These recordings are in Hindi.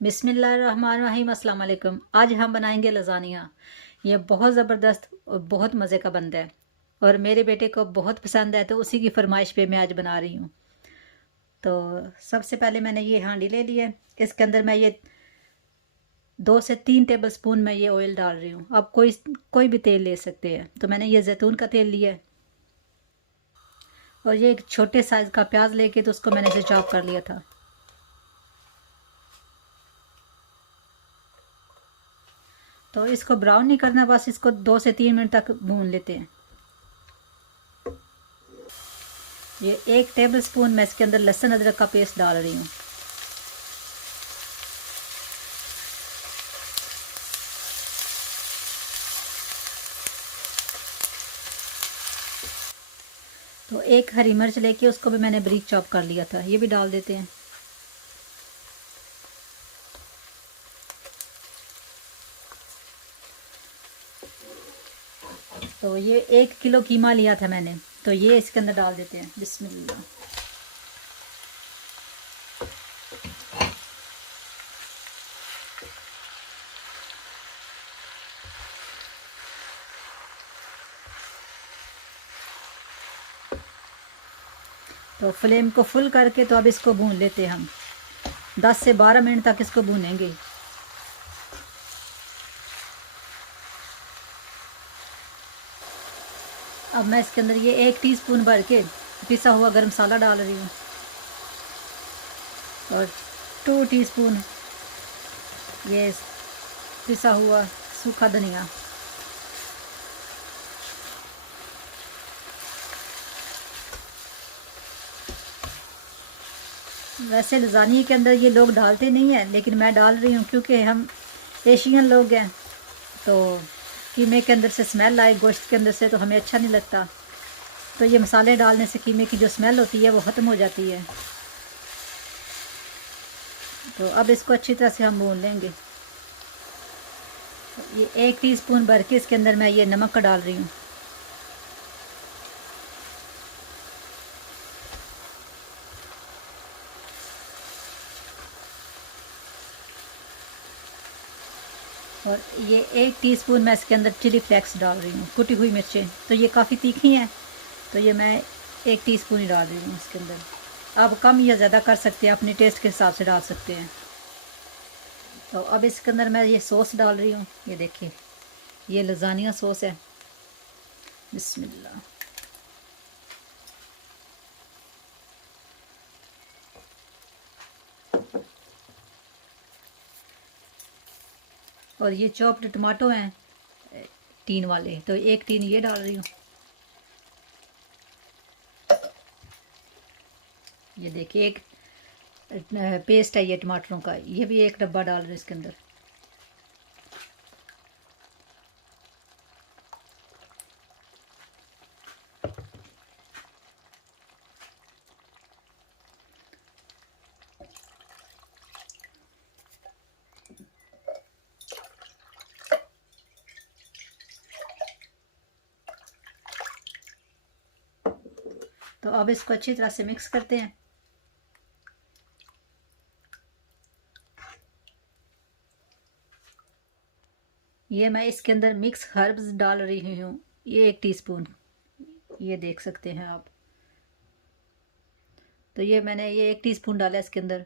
बिस्मिल्लाहिर्रहमानिर्रहीम। अस्सलाम वालेकुम। आज हम बनाएंगे लज़ानिया। ये बहुत ज़बरदस्त और बहुत मज़े का बनता है और मेरे बेटे को बहुत पसंद है, तो उसी की फरमाइश पे मैं आज बना रही हूँ। तो सबसे पहले मैंने ये हांडी ले ली है। इसके अंदर मैं ये 2 से 3 टेबल स्पून मैं ये ऑयल डाल रही हूँ। आप कोई भी तेल ले सकते हैं। तो मैंने ये जैतून का तेल लिया है और ये एक छोटे साइज़ का प्याज लेके तो उसको मैंने इसे चॉप कर लिया था। तो इसको ब्राउन नहीं करना, बस इसको 2 से 3 मिनट तक भून लेते हैं। ये 1 टेबल स्पून मैं इसके अंदर लहसुन अदरक का पेस्ट डाल रही हूँ। तो एक हरी मिर्च लेके उसको भी मैंने बारीक चॉप कर लिया था, ये भी डाल देते हैं। तो ये 1 किलो कीमा लिया था मैंने, तो ये इसके अंदर डाल देते हैं। बिस्मिल्लाह। तो फ्लेम को फुल करके तो अब इसको भून लेते हैं हम। 10 से 12 मिनट तक इसको भूनेंगे। अब मैं इसके अंदर ये 1 टीस्पून भर के पिसा हुआ गरम मसाला डाल रही हूँ और 2 टीस्पून ये पिसा हुआ सूखा धनिया। वैसे लज़ानिया के अंदर ये लोग डालते नहीं हैं, लेकिन मैं डाल रही हूँ क्योंकि हम एशियन लोग हैं। तो कीमे के अंदर से स्मेल आए गोश्त के अंदर से, तो हमें अच्छा नहीं लगता। तो ये मसाले डालने से कीमे की जो स्मेल होती है वो ख़त्म हो जाती है। तो अब इसको अच्छी तरह से हम भून लेंगे। ये 1 टीस्पून भर के इसके अंदर मैं ये नमक का डाल रही हूँ। और ये 1 टीस्पून मैं इसके अंदर चिली फ्लेक्स डाल रही हूँ, कुटी हुई मिर्चें। तो ये काफ़ी तीखी हैं, तो ये मैं 1 टीस्पून ही डाल रही हूँ इसके अंदर। आप कम या ज़्यादा कर सकते हैं, अपने टेस्ट के हिसाब से डाल सकते हैं। तो अब इसके अंदर मैं ये सॉस डाल रही हूँ। ये देखिए, ये लज़ानिया सॉस है। बिस्मिल्लाह। और ये चॉप्ड टमाटो हैं, 3 वाले, तो 1 टीन ये डाल रही हूँ। ये देखिए, एक पेस्ट है ये टमाटरों का, ये भी 1 डब्बा डाल रही हूँ इसके अंदर। तो अब इसको अच्छी तरह से मिक्स करते हैं। ये मैं इसके अंदर मिक्स हर्ब्स डाल रही हूँ, ये 1 टीस्पून, ये देख सकते हैं आप। तो ये मैंने ये 1 टीस्पून डाला इसके अंदर।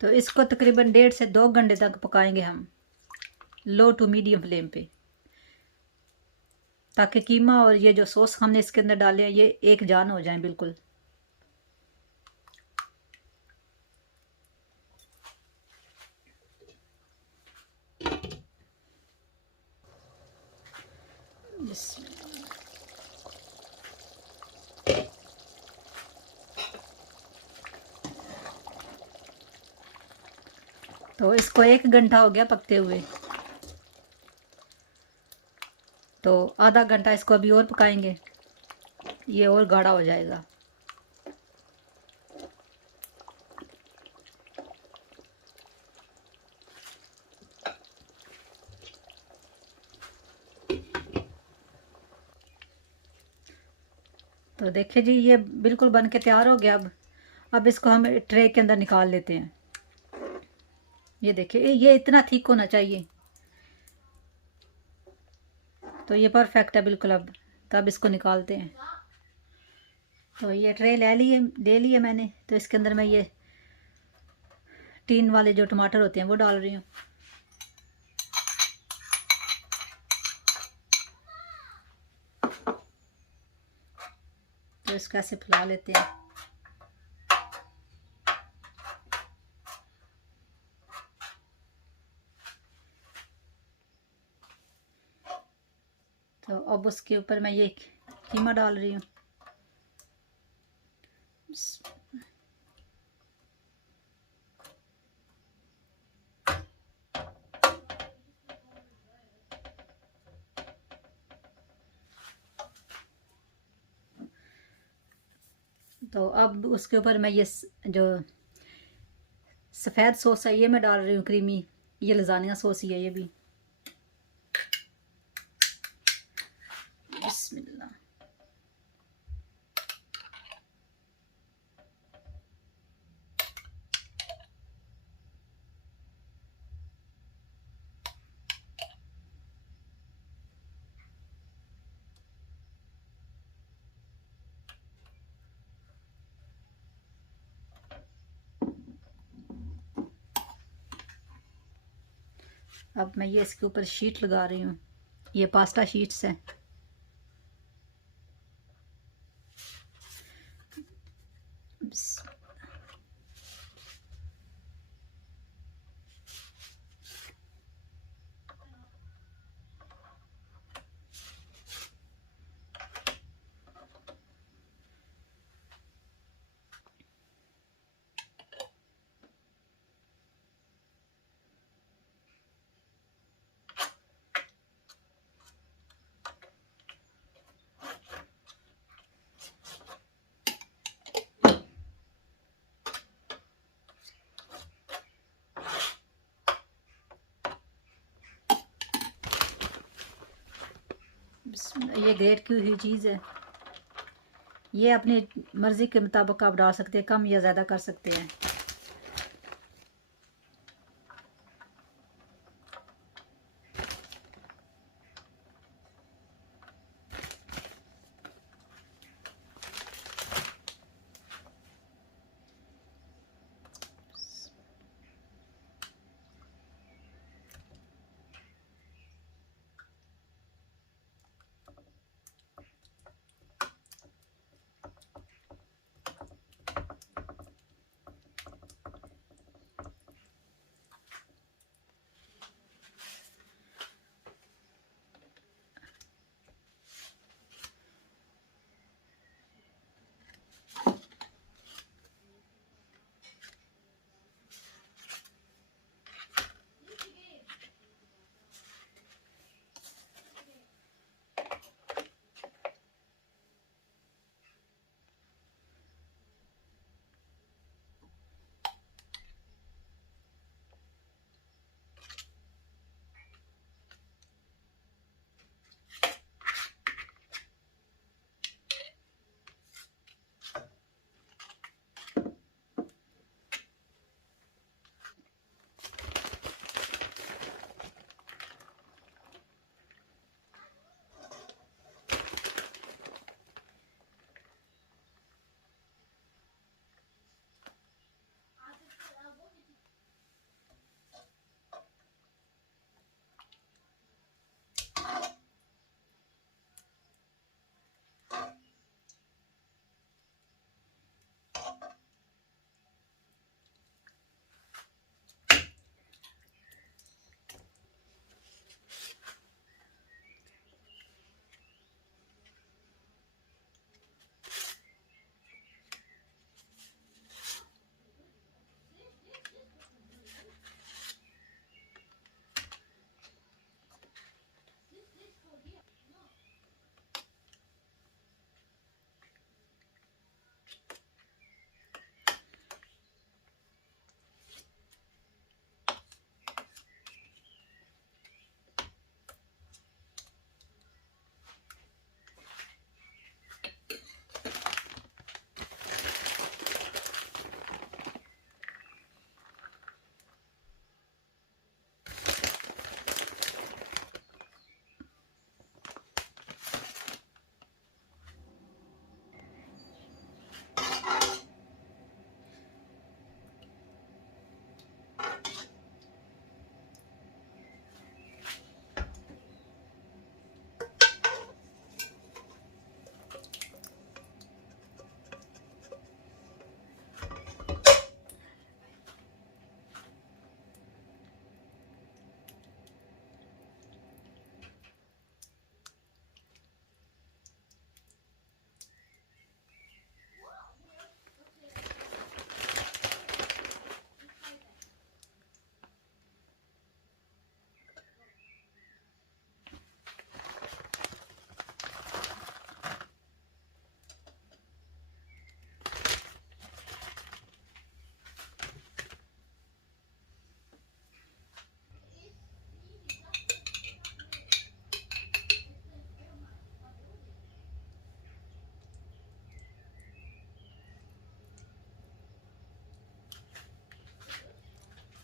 तो इसको तकरीबन 1.5 से 2 घंटे तक पकाएंगे हम, लो टू मीडियम फ्लेम पे, ताकि कीमा और ये जो सॉस हमने इसके अंदर डाले हैं ये एक जान हो जाए बिल्कुल। तो इसको 1 घंटा हो गया पकते हुए, तो आधा घंटा इसको अभी और पकाएंगे, ये और गाढ़ा हो जाएगा। तो देखिए जी, ये बिल्कुल बन के तैयार हो गया। अब इसको हम ट्रे के अंदर निकाल लेते हैं। ये देखिए, ये इतना थिक होना चाहिए। तो ये परफेक्ट है बिल्कुल। अब तो अब इसको निकालते हैं। तो ये ट्रे ले लिए मैंने। तो इसके अंदर मैं ये टीन वाले जो टमाटर होते हैं वो डाल रही हूँ। तो इसको ऐसे फैला लेते हैं। तो अब उसके ऊपर मैं ये कीमा डाल रही हूँ। तो अब उसके ऊपर मैं ये जो सफ़ेद सॉस है ये मैं डाल रही हूँ, क्रीमी। ये लजानिया सॉस ही है ये भी। बिस्मिल्लाह। अब मैं ये इसके ऊपर शीट लगा रही हूँ। ये पास्ता शीट्स हैं। ये ग्रेट की हुई चीज़ है। ये अपनी मर्ज़ी के मुताबिक आप डाल सकते हैं, कम या ज़्यादा कर सकते हैं।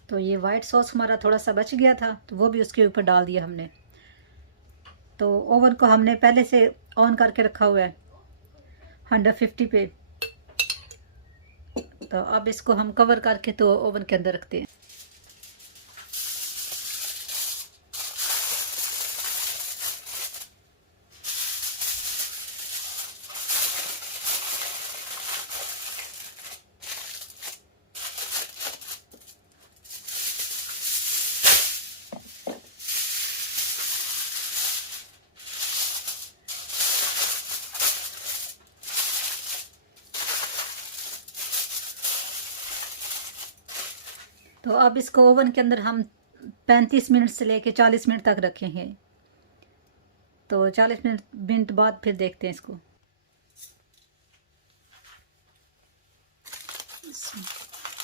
तो ये वाइट सॉस हमारा थोड़ा सा बच गया था, तो वो भी उसके ऊपर डाल दिया हमने। तो ओवन को हमने पहले से ऑन करके रखा हुआ है 150 पे। तो अब इसको हम कवर करके तो ओवन के अंदर रखते हैं। तो अब इसको ओवन के अंदर हम 35 मिनट से लेके 40 मिनट तक रखेंगे। तो 40 मिनट बाद फिर देखते हैं इसको।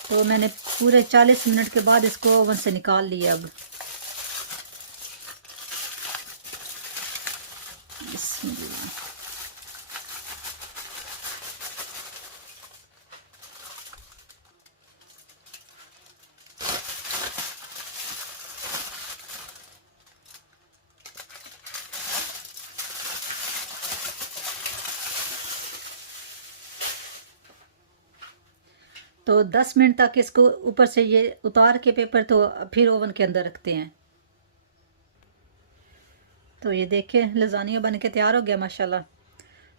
तो मैंने पूरे 40 मिनट के बाद इसको ओवन से निकाल लिया। अब तो 10 मिनट तक इसको ऊपर से ये उतार के पेपर तो फिर ओवन के अंदर रखते हैं। तो ये देखें लजानिया बन के तैयार हो गया माशाल्लाह।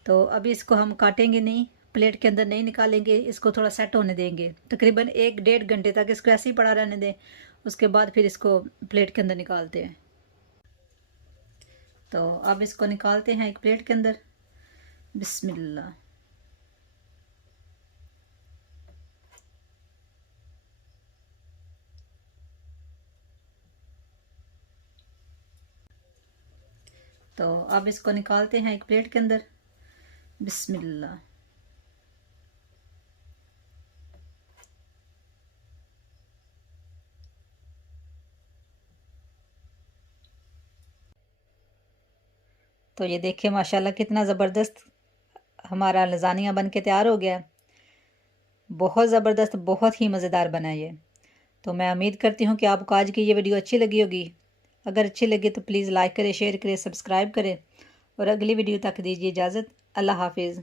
तो अभी इसको हम काटेंगे नहीं, प्लेट के अंदर नहीं निकालेंगे, इसको थोड़ा सेट होने देंगे। तकरीबन 1-1.5 घंटे तक इसको ऐसे ही पड़ा रहने दें, उसके बाद फिर इसको प्लेट के अंदर निकालते हैं। तो अब इसको निकालते हैं एक प्लेट के अंदर। बिस्मिल्लाह। तो अब इसको निकालते हैं एक प्लेट के अंदर। बिस्मिल्लाह। तो ये देखिए माशाल्लाह कितना ज़बरदस्त हमारा लजानिया बन के तैयार हो गया। बहुत ज़बरदस्त, बहुत ही मज़ेदार बना ये। तो मैं उम्मीद करती हूँ कि आपको आज की ये वीडियो अच्छी लगी होगी। अगर अच्छी लगी तो प्लीज़ लाइक करें, शेयर करें, सब्सक्राइब करें और अगली वीडियो तक दीजिए इजाज़त। अल्लाह हाफिज़।